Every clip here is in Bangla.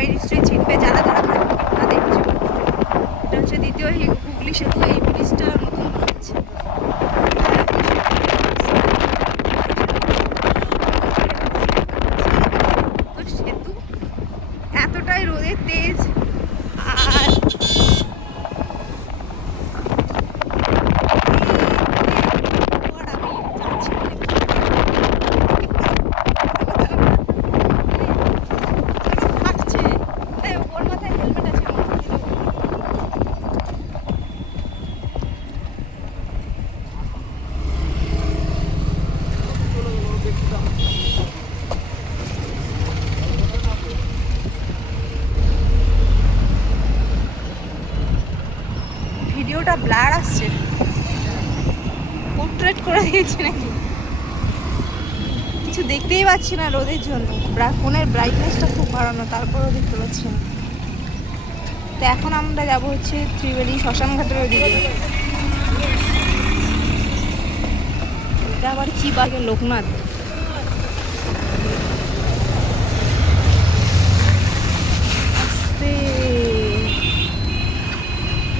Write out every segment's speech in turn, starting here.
সবাই নিশ্চয়ই চিনবে, যারা যারা ভিডিওটা দেখছো। এটা হচ্ছে দ্বিতীয় হুগলি সেতু। এই ব্রিজটা নতুন হচ্ছে। সেতু এতটাই রোদের তেজ, আর ভিডিওটা ব্লার আসছে, পোর্ট্রেট করে দিয়েছি নাকি কিছু দেখতেই পাচ্ছি না রোদের জন্য। ফোনের ব্রাইটনেসটা খুব বাড়ানো, তারপরেও দেখতে পাচ্ছি না। তো এখন আমরা যাবো হচ্ছে ত্রিবেণী শ্মশানঘাটের ওইদিকে। এটা আবার কি বাগে লোকনাথ।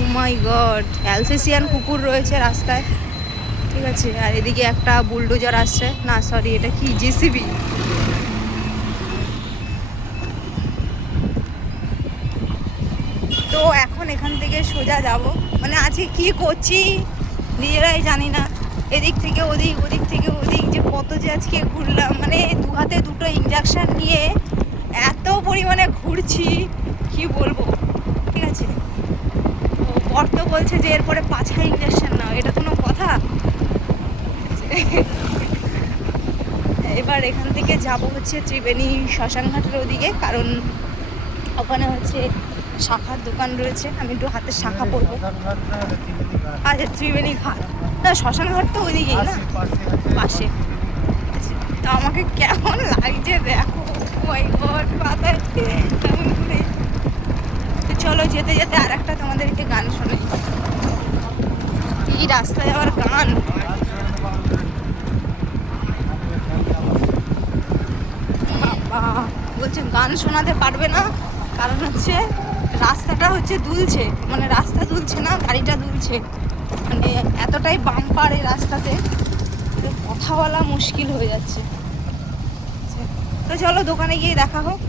ও মাই গড, অ্যালসেসিয়ান কুকুর রয়েছে রাস্তায়, ঠিক আছে। আর এদিকে একটা বুলডোজার আসছে, না সরি এটা কি জেসিবি। তো এখন এখান থেকে সোজা যাব, মানে আজকে কি করছি নিজেরাই জানি না। এদিক থেকে ওদিক, ওদিক থেকে ওদিক, যে কত যে আজকে ঘুরলাম, মানে দু হাতে দুটো ইঞ্জেকশন নিয়ে এত পরিমাণে ঘুরছি কি বলবো, ঠিক আছে। তো বর তো বলছে যে এরপরে 5 ইঞ্জেকশন নাও, এটা কোনো কথা। এবার এখান থেকে যাব হচ্ছে ত্রিবেণী শ্মশানঘাটের ওদিকে, কারণ ওখানে হচ্ছে শাখার দোকান রয়েছে। আমি একটু হাতে শাখা পরবো। আচ্ছা, ত্রিবেণী ঘাট না, শ্মশানঘাট তো ওইদিকেই না, পাশে। তো আমাকে কেমন লাগছে দেখো, মাথায় কেমন ঘুরে। তো চলো যেতে যেতে আর একটা তোমাদেরকে গান শোনাই। এই রাস্তায় আবার গান, বলছে গান শোনাতে পারবে না, কারণ হচ্ছে রাস্তাটা হচ্ছে দুলছে, মানে রাস্তা দুলছে না, গাড়িটা দুলছে, মানে এতটাই বাম্পার এই রাস্তাতে, কথা বলা মুশকিল হয়ে যাচ্ছে। তো চলো দোকানে গিয়ে দেখা হোক।